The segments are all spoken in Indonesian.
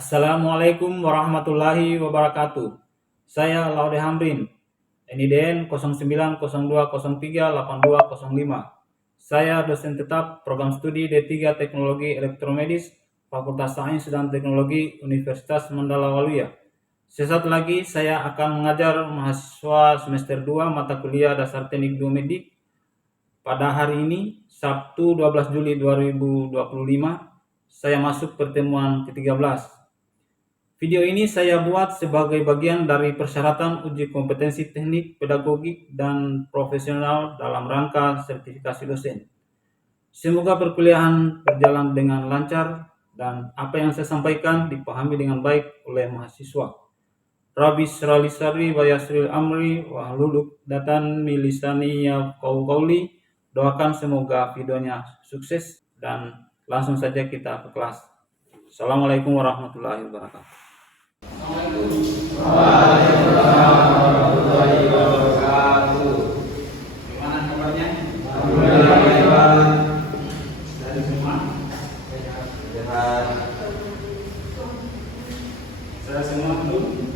Assalamualaikum warahmatullahi wabarakatuh. Saya Laude Hamrin, NIDN 0902038205. Saya dosen tetap program studi D3 Teknologi Elektromedis, Fakultas Sains dan Teknologi Universitas Mandala Waluya. Sesaat lagi saya akan mengajar mahasiswa semester 2 mata kuliah dasar teknik biomedik. Pada hari ini, Sabtu 12 Juli 2025, saya masuk pertemuan ke-13. Video ini saya buat sebagai bagian dari persyaratan uji kompetensi teknik, pedagogik, dan profesional dalam rangka sertifikasi dosen. Semoga perkuliahan berjalan dengan lancar dan apa yang saya sampaikan dipahami dengan baik oleh mahasiswa. Rabbi shrah li sadri wa yassir amri wahlul 'uqdatam min lisani yafqahu qawli. Doakan semoga videonya sukses dan langsung saja kita ke kelas. Assalamualaikum warahmatullahi wabarakatuh. Waalaikumsalam warahmatullahi wabarakatuh. Gimana kabarnya? Alhamdulillah. Dari semua? Sehat. Saya semua belum?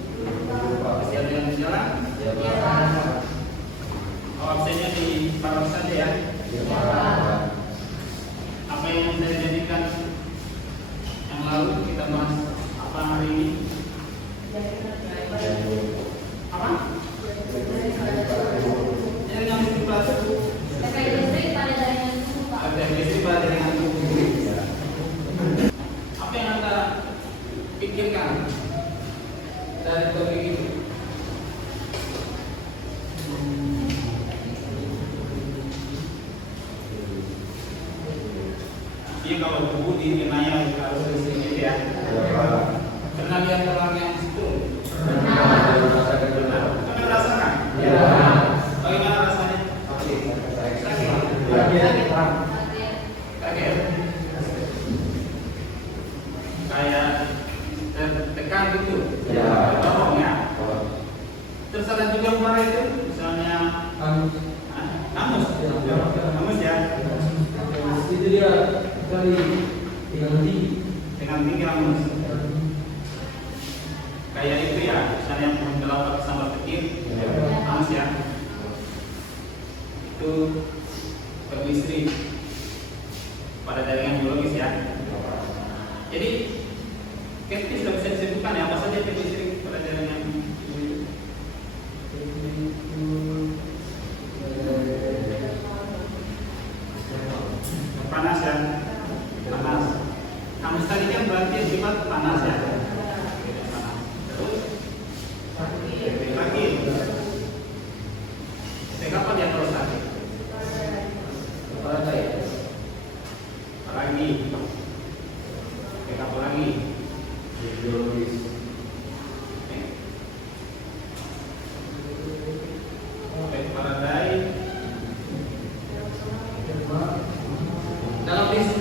Masih ada yang berjalan? Ya, Pak. Oh, absennya di paruh saja ya? Ya, Pak. Apa yang saya jadikan yang lalu kita bahas apa hari ini? Apa? Jadi yang di pelajar ada listrik pada jaringan tubuh. Apa yang Anda pikirkan dari topik itu? Iya, kalau tubuh dikenanya harus listrik itu ya. Pernah lihat orang yang situ? Pernah merasakan? Ya. Bagaimana rasanya? Sakit. Kaget. Kayak tertekan gitu. Ya. Tolong ya. Terus ada juga suara itu, misalnya hangus ya. Itu dia kali Dengan tinggi hangus. Kayak itu ya, misalnya yang telapak sambar kecil, hangus ya. Itu berlistrik pada jaringan biologis ya. Jadi kita sudah bisa disebutkan ya apa saja yang listrik pada jaringan biologis. Panas ya, panas. Hangus tadi kan berarti sifat panas ya. Panas. Terus lagi. Kapan dia terus sakit? Lagi. Apa lagi? biologis.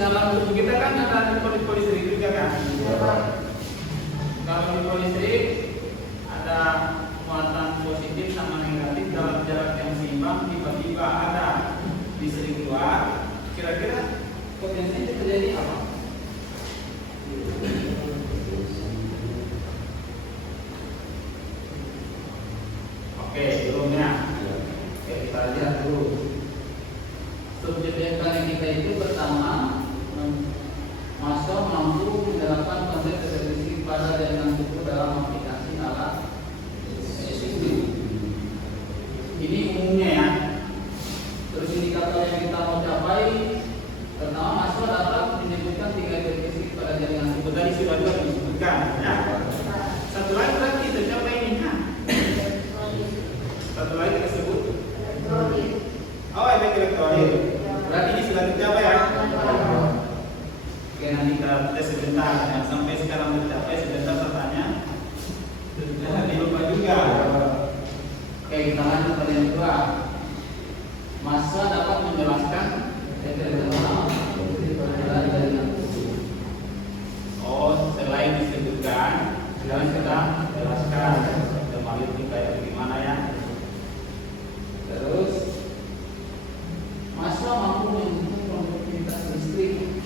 Dalam tubuh kita kan ada polistrik juga kan? Kalau di polistrik ada muatan positif sama negatif dalam jarak yang seimbang, tiba-tiba ada listrik keluar. Kira-kira potensi itu terjadi apa? Oke, sebelumnya kita lihat dulu. Subjek yang kita itu pertama, masa mampu menerapkan konsep listrik pada jaringan tubuh dalam aplikasi alat listrik. Ini umumnya ya. Terus indikator yang kita mau capai, pertama mahasiswa dapat menyebutkan 3 karakteristik pada jaringan tubuh. Tadi sudah disebutkan. Ya. Satu lagi berarti tercapai ini kan? Satu lagi tersebut. Oh, efek elektronik. Berarti ini sudah tercapai ya? Oke, nanti kita tes sebentar. Ya. Sampai sekarang tercapai sebentar bertanya. Nanti lupa juga. Oke, kita lanjut pada yang kedua. Masa dapat menjelaskan selain disebutkan, sekarang kita jelaskan kembali kayak gimana ya. Terus masa mampu menghitung produktivitas listrik.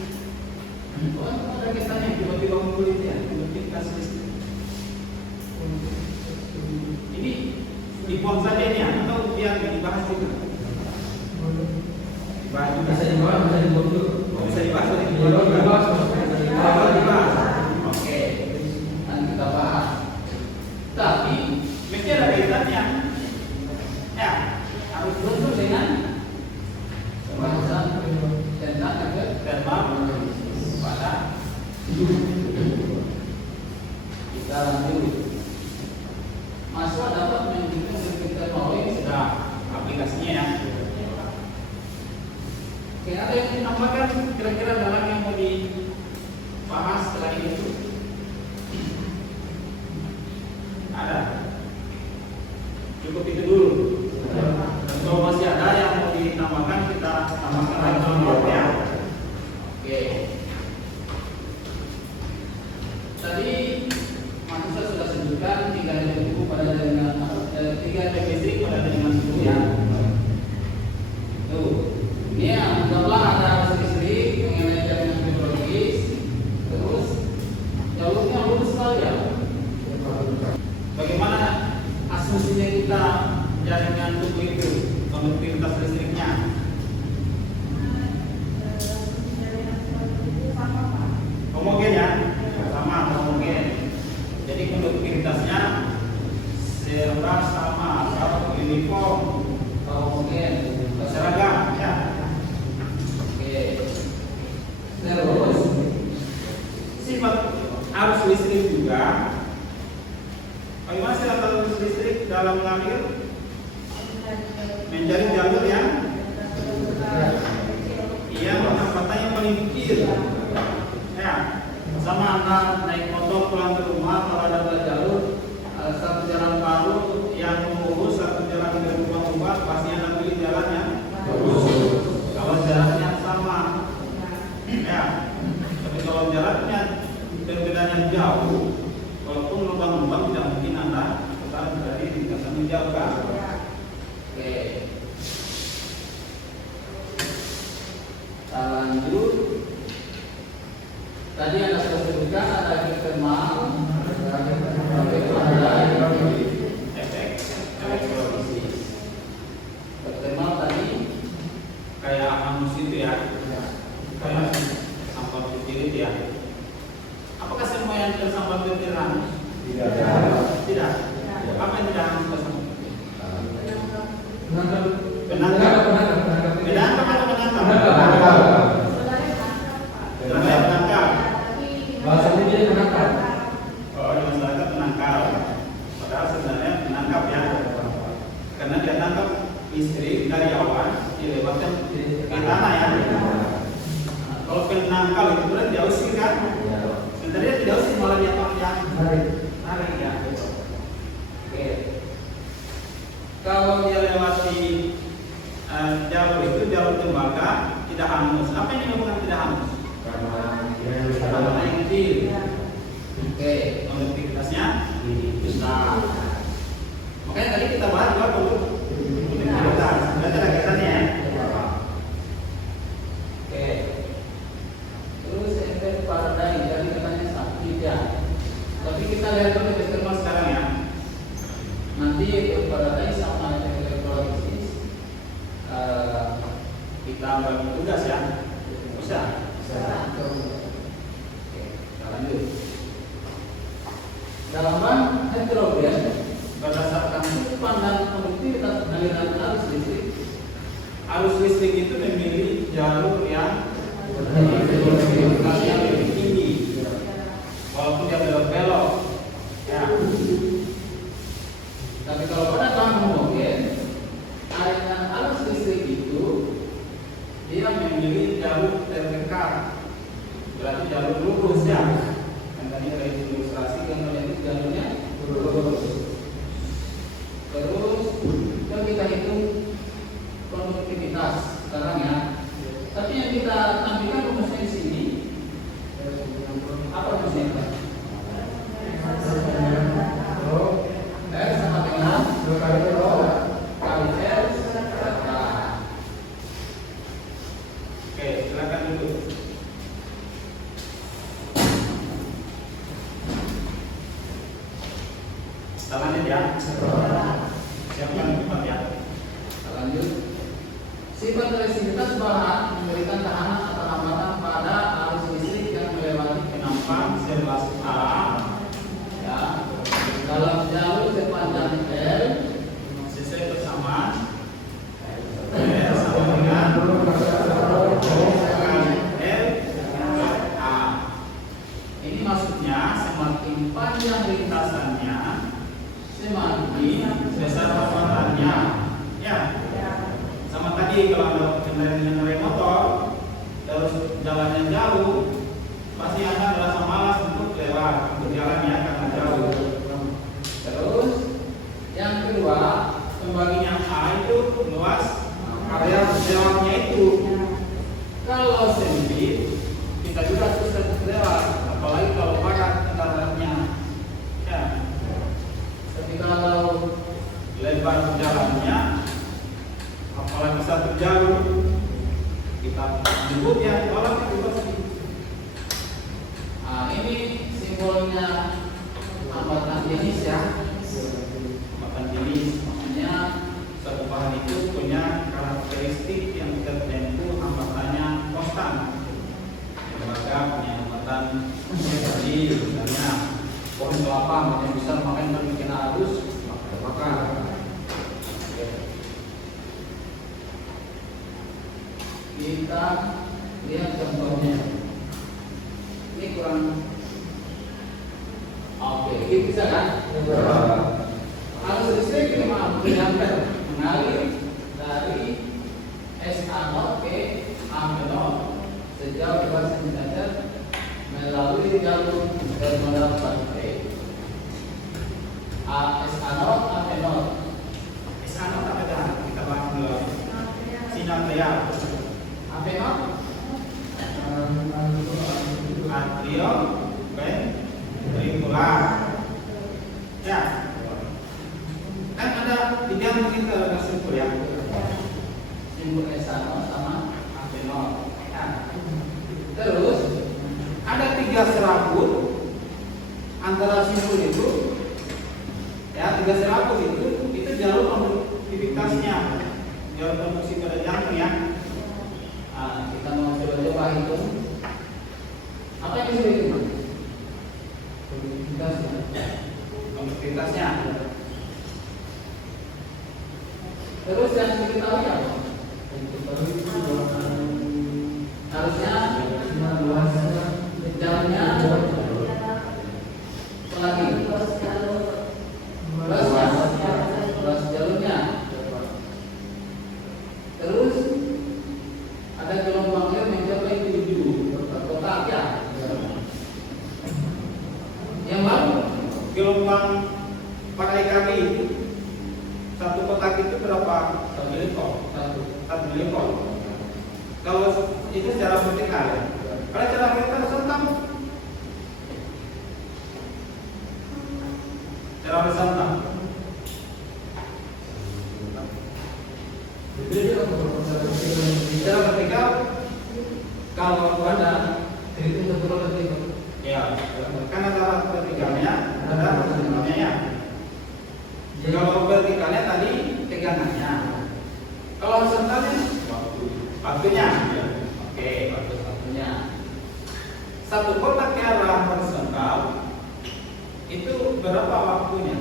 Ada kita yang tiba-tiba kulit ya, produktivitas Bisa dibahas, bisa dibahas dulu. Bisa dibahas, Dibahas. Oke, nanti kita bahas. Tapi mesti ada kaitannya. Ya, harus berunsur dengan pembahasan tentang termodinamika pada kita lanjut. Mahasiswa dapat menunjukkan sertifikat teknologi sudah aplikasinya ya. Oke, ada yang ditambahkan kira-kira dalam yang mau dibahas selain itu? Ada? Cukup itu dulu. Kalau masih ada yang mau ditambahkan, kita tambahkan lagi ya. Oke. Tadi mahasiswa sudah sebutkan 3 nilai buku pada jaringan 3 listrik pada jaringan 10 ya. Tuh. Ini yang setelah ada listrik mengenai jaringan hidrologis, terus jalurnya lurus sekali ya. Bagaimana asumsinya kita jaringan buku itu, konduktivitas listriknya? Homogen ya, sama homogen. Jadi konduktivitasnya serba sama, uniform, homogen, seragam ya. Oke. Terus sifat arus listrik juga. Bagaimana sifat arus listrik dalam mengambil mencari jalur yang kecepatannya paling kecil. Ya, sama anda naik motor pulang ke rumah, kalau ada jalur satu jalan baru yang lurus, satu jalan yang berubah-ubah, pasti anda pilih jalan yang lurus. Kalau jalannya sama, ya. Tapi kalau jalannya perbedaannya jauh, walaupun lubang-lubang tidak mungkin anda tetap berada di lintasan yang jauh kan? Oke. Kita lanjut. Tadi anda sudah sebutkan ada efek thermal, ada efek elektrolisis. Efek thermal tadi kayak hangus itu ya, kayak sampah butir itu ya. Apakah semua yang tersambar butir hangus? Tidak. Apa yang tidak hangus tersambar butir? Penangkap atau penangkap? Penangkap. Bahasanya dia penangkap. Oh, di masyarakat penangkap. Padahal sebenarnya penangkap ya. Karena dia tangkap listrik dari awan, dilewatkan ke tanah ya. Kalau penangkal itu berarti dia usir kan? Sebenarnya tidak usir, malah dia tarik ya. Oke. Kalau dia lewati jalur itu, jalur tembaga tidak hangus. Apa yang menyebabkan tidak hangus? Karena yang kecil. Oke, konduktivitasnya besar. Makanya tadi kita bahas juga konduktivitas. Berarti ada kaitannya ya. Oke. Terus efek Faraday tadi katanya sakit ya. Tapi kita lihat dulu efek thermal sekarang ya. Nanti efek Faraday sama efek elektrolisis kita bagi tugas ya. Bisa. Oke, kita lanjut. Dalam hidrogen berdasarkan sudut pandang konduktivitas aliran arus listrik itu memilih jalur yang konduktivitasnya lebih tinggi, walaupun dia belok-belok. Ya. Tapi kalau pada bahan homogen, aliran arus listrik itu dia memilih jalur terdekat, berarti jalur lurus ya. Yang tadi saya ilustrasi gambar yang jalurnya lurus. Terus kita hitung konduktivitas sekarang ya. Tapi yang kita tampilkan rumusnya di sini apa rumusnya? R sama dengan 2 kali R delta. Oke, silakan dulu. Kita lanjut ya. Siapkan tempat ya. Kita lanjut. Sifat Tingkat resistivitas bahan memberikan tekanan atau hambatan pada arus listrik yang melewati penampang 11A ya, dalam jalur sepanjang L sesuai bersamaan L sama dengan LA. Ini maksudnya semakin panjang lintasannya, semakin besar hambatannya. Ya. Sama tadi kalau ada kendaraan motor terus jalannya jauh, pasti akan merasa malas untuk lewat, untuk jalan ya karena jauh. Terus yang kedua, pembagian A itu luas area jalannya itu. Kalau sempit kita juga susah lewat, apalagi kalau padat kendaraannya. Ya. Tapi kalau lebar jalannya, apalagi satu jalur, kita menyebut ya tolak itu pasti. Nah, ini simbolnya hambatan jenis ya. Hambatan jenis maksudnya satu bahan itu punya karakteristik yang tertentu, hambatannya konstan. Lembaga punya hambatan seperti misalnya pohon kelapa yang besar makanya bikin arus terbakar. Kita lihat contohnya. Ini kurang oke, ini bisa kan? Arus listrik 5 ampere mengalir dari SA0 ke AM0 sejauh 2 cm melalui jalur terminal baterai SA0 AM0. SA0 apa dah? Kita bahas dulu. Sinar teriak. AM0 atrio ventrikular. Ya. Kan ada 3 mungkin ke simpul ya. Simpul SA0 sama AM0. Ya. Terus ada 3 serabut antara simpul itu. Ya, 3 serabut itu jalur konduktivitasnya. Jalur konduksi pada jantung ya. Nah, kita mau coba-coba hitung. Apa yang bisa dihitung? Konduktivitasnya. Terus yang diketahui apa? Harusnya jamnya lagi luas jalurnya. Terus ada gelombangnya mencapai 7 kotak ya. Yang baru gelombang pada IKB itu satu kotak itu berapa? 1 milikol. 1 milikol. Kalau itu secara vertikal, kalau secara horizontal sentam. Secara horizontal. Secara vertikal, kalau ada ya, kan ada vertikalnya, ada horizontalnya ya. Kalau vertikalnya tadi tegangannya, kalau horizontalnya waktunya. Oke, waktunya. Satu kotak ke arah horizontal itu berapa waktunya?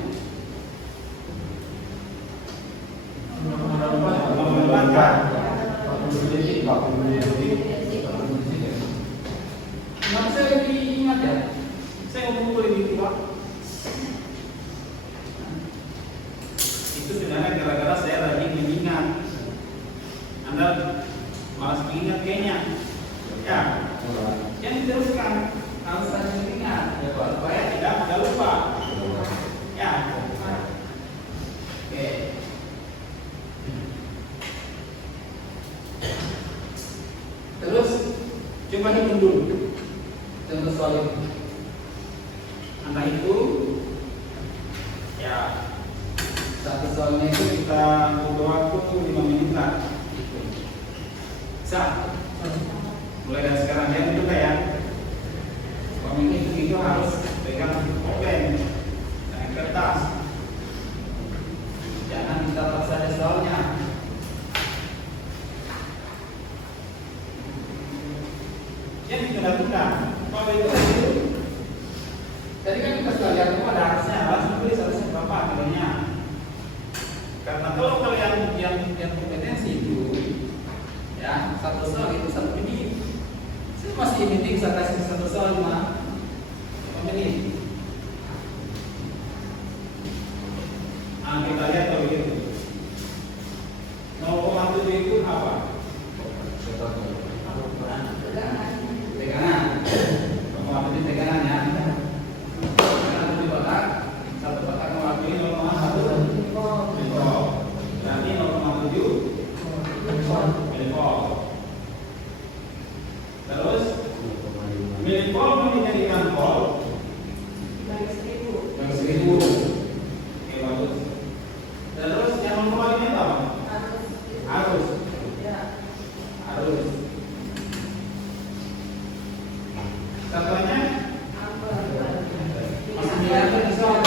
Nah, saya lebih ingat ya, saya ngumpul lebih tua. Itu sebenarnya gara-gara saya rajin mengingat. Anda malas mengingat kayaknya. Ya, yang diteruskan harus rajin mengingat supaya tidak lupa. Ya. Oke. Terus coba hitung dulu contoh soal ini. Anda itu ya, satu soalnya itu kita butuh waktu 5 menit lah. Bisa. Mulai dari sekarang jangan juga ya. Kalau itu harus pegang pen dan kertas. Jangan dicatat saja soalnya. yang ditunda-tunda. Kalau itu tadi kan kita sudah lihat ada harusnya langsung tulis harusnya berapa nilainya. Karena kalau kalian yang kompetensi itu ya satu soal itu 1 menit. Saya masih meeting saya kasih satu soal 5 menit. Nah, kita lihat kalau gitu. 0,7 itu apa? Tegangan. 0,7 tegangan ya. Tegangan 7 kotak. Satu kotak mewakili 0,1 milivolt. Berarti 0,7 milivolt. Terus milivolt menjadikan volt bagi 1000. Oke, bagus. Terus yang nomor ini apa? Arus. Arus. Contohnya masih dilihat di soal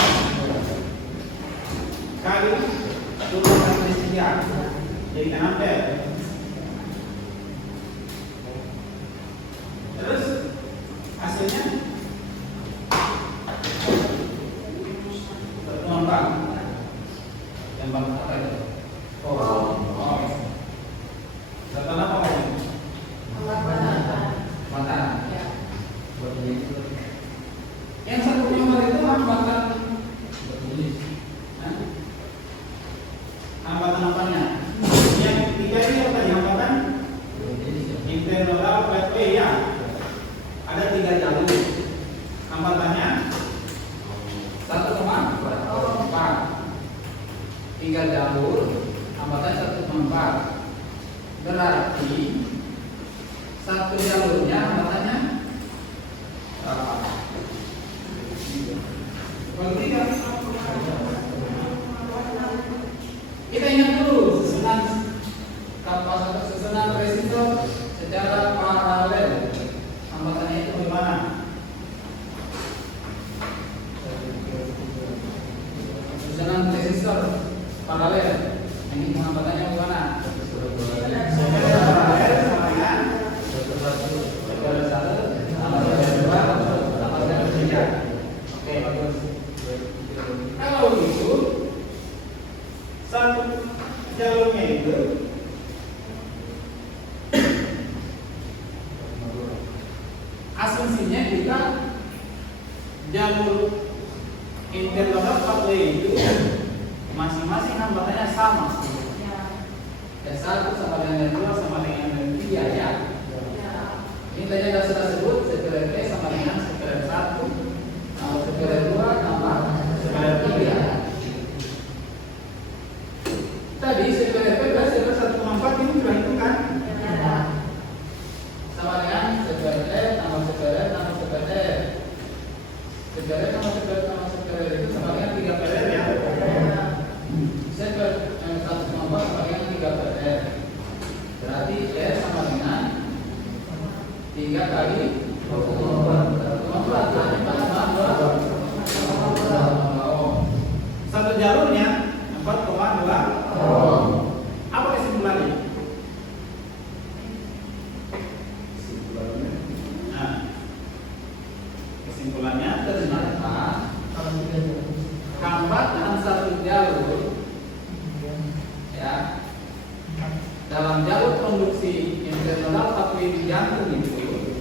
kali 2 kali 3 jadi kan ampere. Terus hasilnya pertemuan bang tembak apa itu? Oh. Setelah apa ini? Hambatan. Yang satu nomor itu hambatan. Hambatan apanya? Yang tiga ini apa tadi hambatan? Intermodal flat way ya. Ada 3 jalur. Hambatannya 1,4. 3 jalur. Hambatannya 1,4. Berarti satu jalurnya hambatannya berapa? Kalau 3. Kita ingat dulu susunan resistor secara paralel. Hambatannya itu bagaimana? Susunan resistor paralel. Ini hambatannya bagaimana? Oke, bagus. Kalau begitu satu jalurnya itu asumsinya kita jalur intermodal pathway itu masing-masing hambatannya sama. Yang 1 sama dengan yang 2 sama dengan yang 3 ya. Ini tadi sudah sebut sekuler T sama dengan sekuler 1 tambah sekuler 2 tambah sekuler 3. Tadi sekuler P plus sekuler 1,4 ini sudah itu kan? Sama dengan sekuler T tambah sekuler tambah sekuler. Sekuler tambah sekuler tambah sekuler itu sama dengan 3 PLR ya. Sekuler 1,4 sama dengan 3 PLR. Berarti R sama dengan 3 kali 1,4. Satu jalurnya 4,2. Apa kesimpulannya? Nah, kesimpulannya ternyata hambatan satu jalur ya dalam jalur konduksi intermodal pathway di jantung itu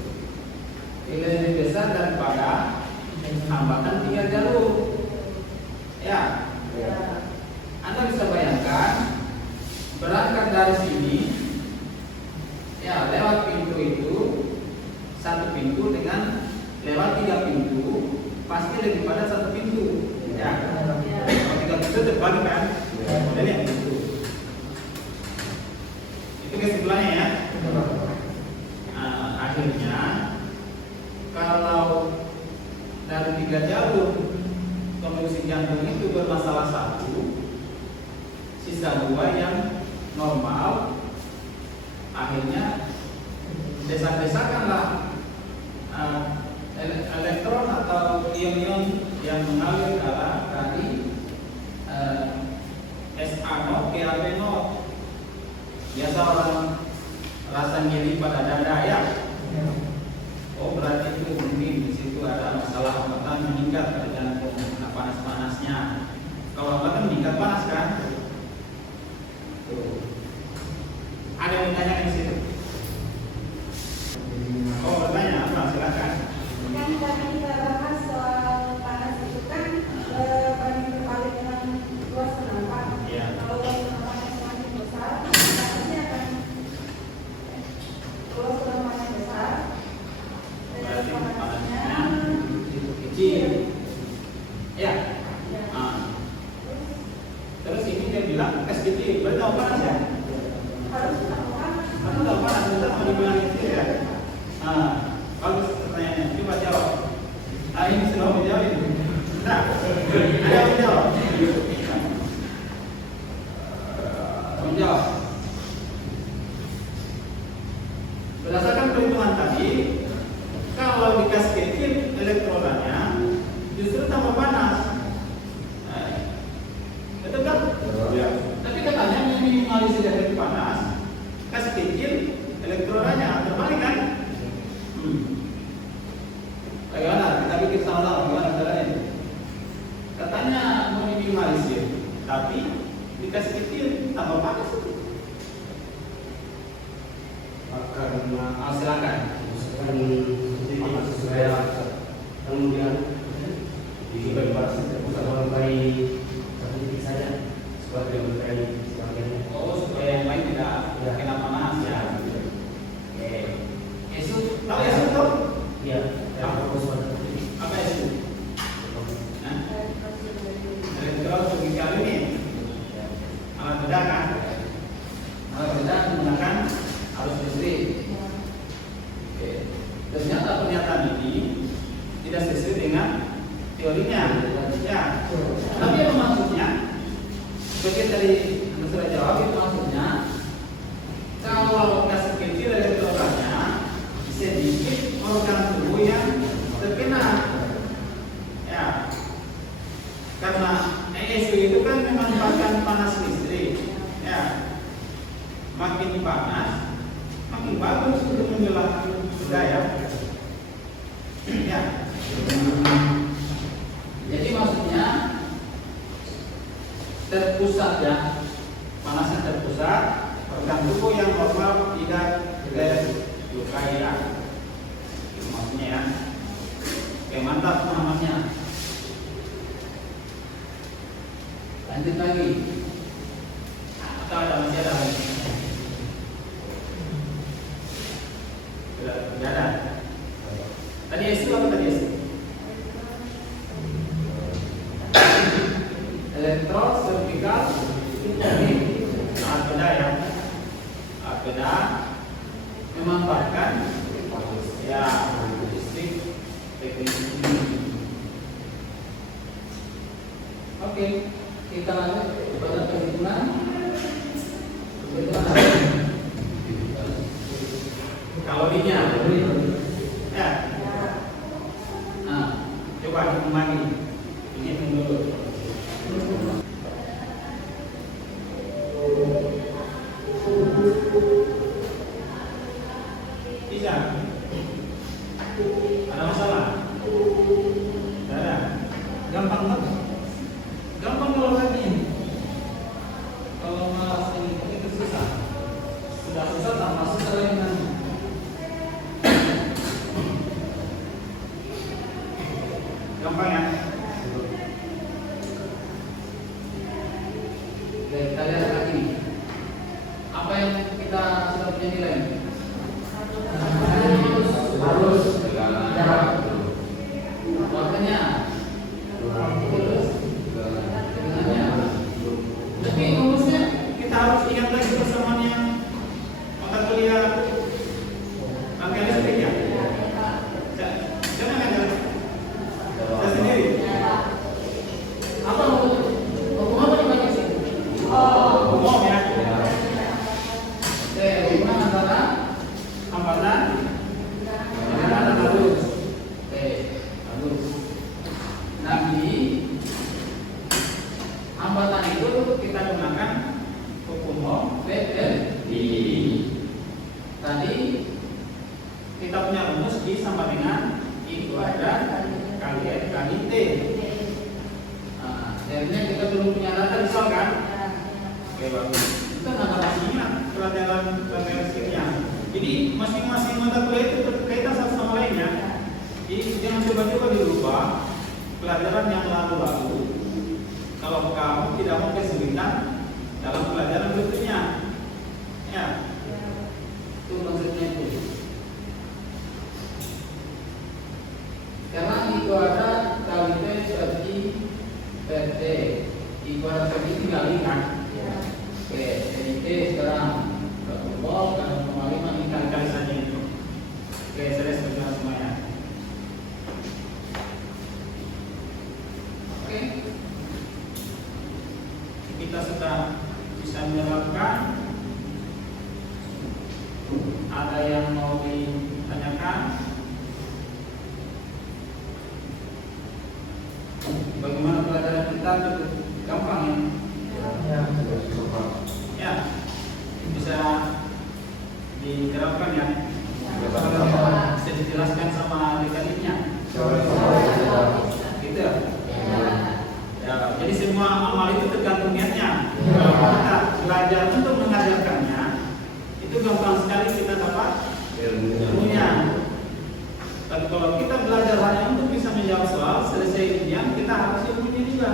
lebih besar daripada hambatan 3 jalur. Ya. Anda bisa bayangkan berangkat dari sini ya lewat pintu itu satu pintu dengan lewat 3 pintu pasti lebih pada 1 pintu ya. Kalau 3 pintu terbagi kan jadi yang pintu itu kesimpulannya ya. Nah, akhirnya kalau dari 3 jalur konduksi jantung itu bermasalah 1, sisa 2 yang normal, akhirnya desak-desakanlah elektron atau ion-ion yang mengalir ke arah dari SA0 ke AB0. Biasa orang rasa nyeri pada dada ya. itu mungkin di situ ada masalah hambatan meningkat tergantung panas-panasnya. Kalau hambatan meningkat panas kan? Tuh. Ada yang ditanya di situ? Oh, bertanya apa? Silakan. Kan tadi kita bahas soal panas itu kan banding terbalik dengan luas penampang. Iya. Kalau luas penampangnya semakin besar, panasnya akan luas penampangnya besar. Berarti panasnya Panasnya kecil. Ya. ya. Terus ini dia bilang es kecil, berarti tahu panas ya? Harus tambah panas. Atau tahu panas, kita mau dibilang kecil ya? Bagus pertanyaannya, coba jawab. Ini sudah mau jawab ini. Nah, ada yang jawab? Menjawab. Berdasarkan perhitungan tadi, kalau dikasih kecil elektronanya justru tambah panas. Betul kan? Ya. Tapi katanya minimalisir efek panas, kasih kecil elektronanya terbalik kan? Bagaimana? Kita bikin sama-sama gimana caranya? Katanya meminimalisir, tapi dikasih kecil tambah panas. Silakan. Panas supaya kemudian di bagian terpusat melukai satu titik saja supaya tidak melukai sebagainya. Oh, supaya yang lain tidak kena panas ya. Oke. Yesu, tahu Yesu tuh? Iya, yang fokus pada titik. Apa Yesu? Elektron logika ini alat bedah kan? Alat bedah menggunakan arus listrik. Oke. Ternyata pernyataan ini tidak sesuai dengan teorinya. Ya. Tapi apa maksudnya? Seperti tadi Anda sudah jawab, itu maksudnya kalau kasih kecil elektronnya sedikit organ tubuh yang terkena. Ya. Karena ESP itu kan memanfaatkan panas listrik. Ya. Makin panas, makin bagus untuk menjelaskan budaya. Ya. Jadi maksudnya terpusat ya, panasnya terpusat, organ tubuh yang normal tidak terlukai ya. Itu maksudnya ya. Oke, mantap pemahamannya. Lanjut lagi. Atau ada masih ada lagi? Tidak ada. Tadi SU apa tadi SU? Elektron vertikal alat bedah ya. Alat bedah memanfaatkan ya listrik teknik ini. Oke, kita lanjut pada perhitungan. Kalorinya ya. Nah, coba hitung lagi. Hitung dulu. Bisa? Ada masalah? Tidak ada. Gampang banget. Gampang kalau lagi. Kalau malas ini itu susah. Sudah susah tambah susah lagi nanti. Gampang ya? Oke, kita lihat lagi nih. Apa yang kita sudah punya nilai? Harus waktunya tapi rumusnya kita harus ingat lagi persamaan yang mata kuliah rangkaian listrik ya. Jangan ada saya sendiri. Apa hukum apa dipakai sih? Hukum ya. Oke, hubungan antara hambatan dan arus. Oke, arus. Nanti hambatan itu kita gunakan hukum Ohm VLI. Tadi kita punya rumus I sama dengan I kuadrat kali F kali T. Nah, akhirnya kita belum punya data di soal kan? Oke, bagus. Kita nggak harus ingat pelajaran sini. Jadi masing-masing mata kuliah itu berkaitan satu sama lainnya. Jadi jangan coba-coba dirubah pelajaran yang lalu-lalu kalau kamu tidak mau kesulitan dalam pelajaran berikutnya. Ya, itu maksudnya itu. Karena I kuadrat kali T berarti PT. I kuadrat kali dikali kan? Oke, jadi T sekarang berkumpul dan kembali dikali-kali saja itu. Oke, saya sudah semuanya. Oke, kita sudah bisa menerapkan. Ada yang mau ditanyakan? Bagaimana pelajaran kita cukup gampang ya? Ya, bisa diterapkan ya. Bisa dijelaskan sama adik-adiknya. Gitu ya. Ya, jadi semua amal itu tergantung niatnya. Kalau kita belajar untuk mengajarkannya, itu gampang sekali kita dapat ilmunya. Tapi kalau kita belajar hanya untuk bisa menjawab soal, selesai ujian, kita harus ilmunya juga.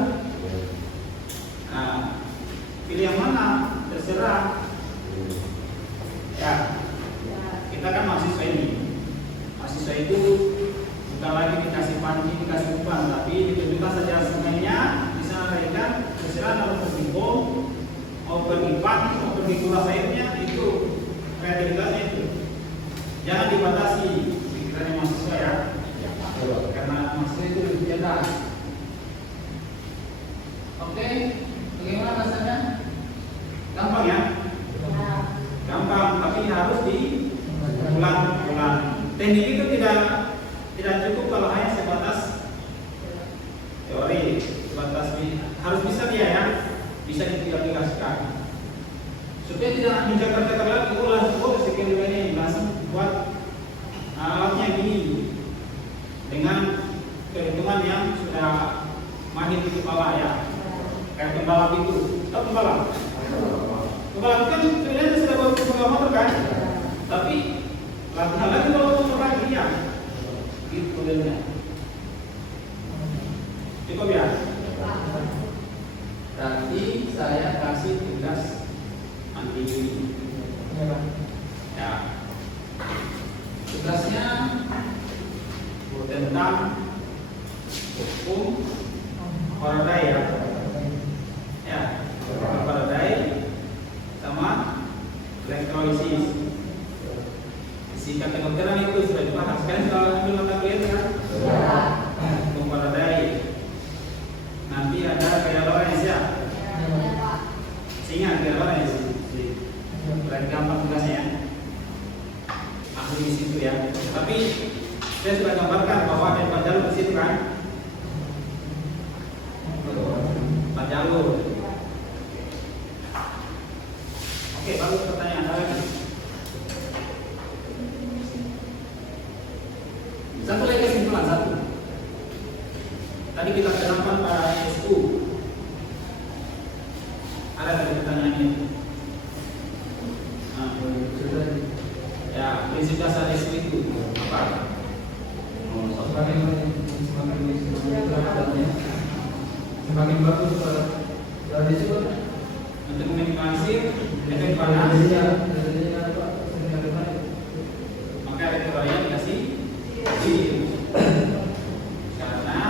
Nah, pilih yang mana? Terserah. Ya, kita kan mahasiswa ini. Mahasiswa itu bukan lagi dikasih panci, dikasih umpan, tapi ditunjukkan saja semuanya. Bisa mereka terserah kalau berhimpun, mau beripan, mau pergi kelas airnya, itu kreativitasnya itu. Jangan dibatasi pikirannya mahasiswa ya, karena mahasiswa itu lebih cerdas. Oke, bagaimana rasanya? Gampang ya? Gampang, tapi harus diulang-ulang. Teknik itu tidak cukup kalau hanya sebatas teori, sebatas harus bisa dia ya, bisa diaplikasikan. Supaya tidak menjaga-jaga lagi, sekian ini langsung buat alatnya gini dengan perhitungan yang sudah mahir di kepala ya, kayak pembalap itu. Tahu pembalap? Pembalap kan sebenarnya sudah bawa sepeda motor kan, tapi latihan lagi bawa motor lagi ya, gitu modelnya. Cukup ya? Nanti saya kasih tugas nanti ya. Tugasnya tentang hukum Faraday ya. Ya, hukum Faraday sama elektrolisis. Fisika kedokteran itu sudah dibahas kan kalau ambil mata kuliah kan? Hukum Faraday. Nanti ada kayak Lorentz ya. Ingat kayak Lorentz. Berarti gampang tugasnya. Ahli di situ ya. Tapi saya sudah gambarkan bahwa ada Pak Jalur di situ kan. Pak Jalur. Oke, bagus pertanyaan ada lagi. Satu lagi kesimpulan satu. Tadi kita terangkan pada SU. Ada tadi pertanyaannya. Ya, prinsip dasar SU itu apa? Semakin bagus dari situ Untuk meminimalisir efek panas, maka elektrolnya dikasih karena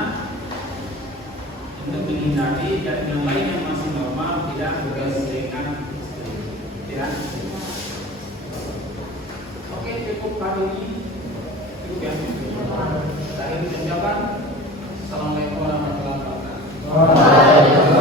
untuk menghindari dan yang lain yang masih normal tidak bergesekan tidak. Oke, cukup hari ini cukup ya. Dari jawaban. Assalamualaikum warahmatullahi wabarakatuh.